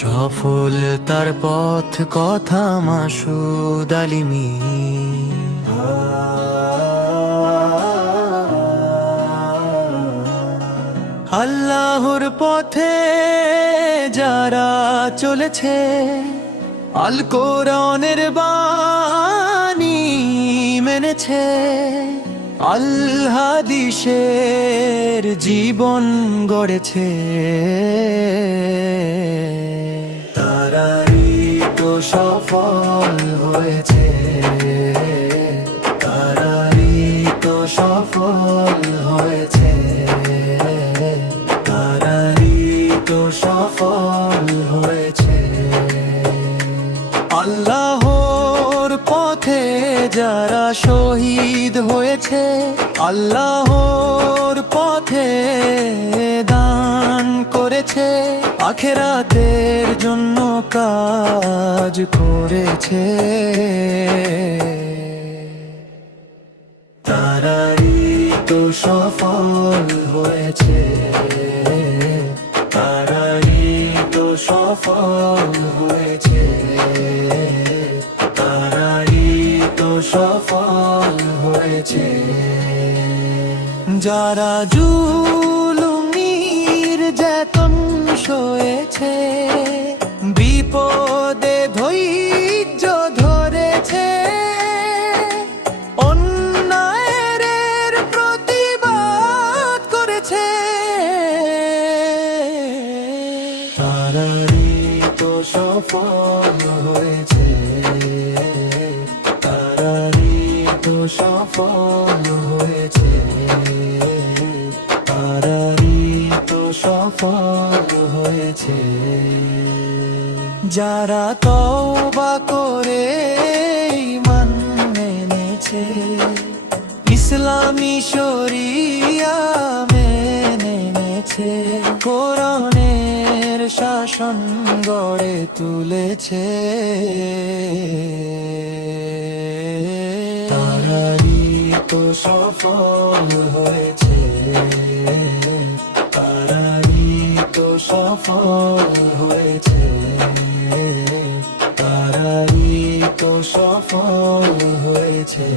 সফলতার পথ কথা মাসুদ আলিমি। আল্লাহর পথে যারা চলেছে, আল কোরআনের বাণী মেনেছে, আল হাদিসের জীবন গড়েছে, তারাই তো সফল হয়েছে, তারাই তো সফল হয়েছে, তারাই তো সফল হয়েছে। আল্লাহর পথে যারা শহীদ হয়েছে, আল্লাহর পথে দান করেছে, আখিরাতের জন্য কাজ করেছে, তারাই তো সফল হয়েছে, তারাই তো সফল হয়েছে, তারাই তো সফল হয়েছে। যারা জুলুম নির্যাতন সয়েছে, বিপদে ধৈর্য ধরেছে, অন্যায়ের প্রতিবাদ করেছে, তারাই তো সফল হয়েছে, তারাই তো সফল হয়েছে, তারাই তো সফল হয়েছে। যারা তওবা করে ঈমান মেনেছে, ইসলামী শরিয়া মেনে নেছে, কোরআনের শাসন গড়ে তুলেছে, তারাই তো সফল হয়েছে, তারাই তো সফল হয়েছে, তারাই তো সফল হয়েছে।